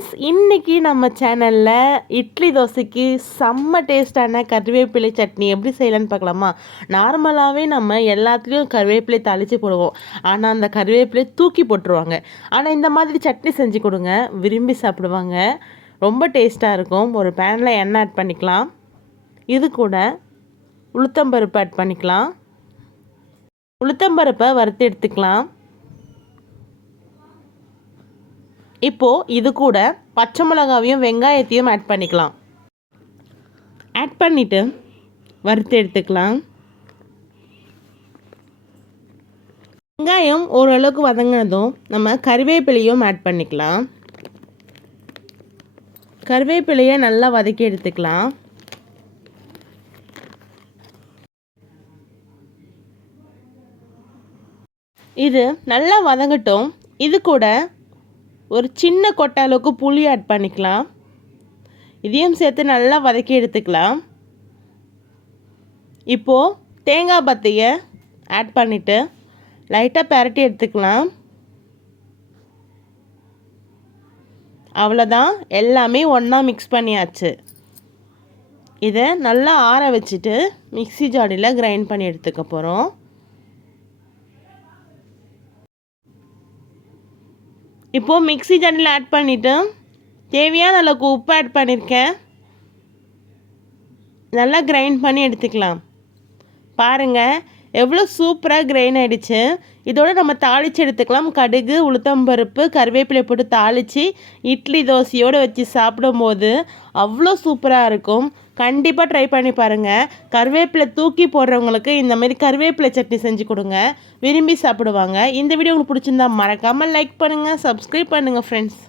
Friends இன்றைக்கி நம்ம சேனலில் இட்லி தோசைக்கு செம்ம டேஸ்டான கருவேப்பிலை சட்னி எப்படி செய்யலான்னு பார்க்கலாமா? நார்மலாகவே நம்ம எல்லாத்துலேயும் கருவேப்பிலை தாளித்து போடுவோம். ஆனால் அந்த கருவேப்பிலை தூக்கி போட்டுருவாங்க. ஆனால் இந்த மாதிரி சட்னி செஞ்சு கொடுங்க. விரும்பி சாப்பிடுவாங்க. ரொம்ப டேஸ்ட்டாக இருக்கும். ஒரு பேனில் எண்ணெய் ஆட் பண்ணிக்கலாம். இது கூட உளுத்தம்பருப்பு ஆட் பண்ணிக்கலாம். உளுத்தம்பருப்பை வறுத்து எடுத்துக்கலாம். இப்போது இது கூட பச்சை மிளகாவையும் வெங்காயத்தையும் ஆட் பண்ணிக்கலாம். ஆட் பண்ணிவிட்டு வறுத்து எடுத்துக்கலாம். வெங்காயம் ஓரளவுக்கு வதங்கினதும் நம்ம கருவேப்பிலையும் ஆட் பண்ணிக்கலாம். கருவேப்பிலையை நல்லா வதக்கி எடுத்துக்கலாம். இது நல்லா வதங்கட்டும். இது கூட ஒரு சின்ன கொட்டை அளவுக்கு புளி ஆட் பண்ணிக்கலாம். இதையும் சேர்த்து நல்லா வதக்கி எடுத்துக்கலாம். இப்போது தேங்காய் பத்தையை ஆட் பண்ணிவிட்டு லைட்டாக பரட்டி எடுத்துக்கலாம். அவ்வளோதான் எல்லாமே ஒன்றா மிக்ஸ் பண்ணியாச்சு. இதை நல்லா ஆற வச்சுட்டு மிக்சி ஜாடியில் கிரைண்ட் பண்ணி எடுத்துக்க போகிறோம் இப்போது மிக்சி ஜாரில் ஆட் பண்ணிவிட்டு தேவையான அளவுக்கு உப்பு ஆட் பண்ணியிருக்கேன் நல்லா கிரைண்ட் பண்ணி எடுத்துக்கலாம். பாருங்கள் எவ்வளோ சூப்பராக கிரைன் ஆகிடுச்சு இதோடு நம்ம தாளித்து எடுத்துக்கலாம். கடுகு உளுத்தம்பருப்பு கருவேப்பிலை போட்டு தாளித்து இட்லி தோசையோடு வச்சு சாப்பிடும்போது அவ்வளோ சூப்பராக இருக்கும். கண்டிப்பாக ட்ரை பண்ணி பாருங்கள் கருவேப்பிலை தூக்கி போடுறவங்களுக்கு இந்த மாதிரி கருவேப்பிலை சட்னி செஞ்சு கொடுங்க. விரும்பி சாப்பிடுவாங்க. இந்த வீடியோ உங்களுக்கு பிடிச்சிருந்தா மறக்காமல் லைக் பண்ணுங்கள் சப்ஸ்கிரைப் பண்ணுங்கள் ஃப்ரெண்ட்ஸ்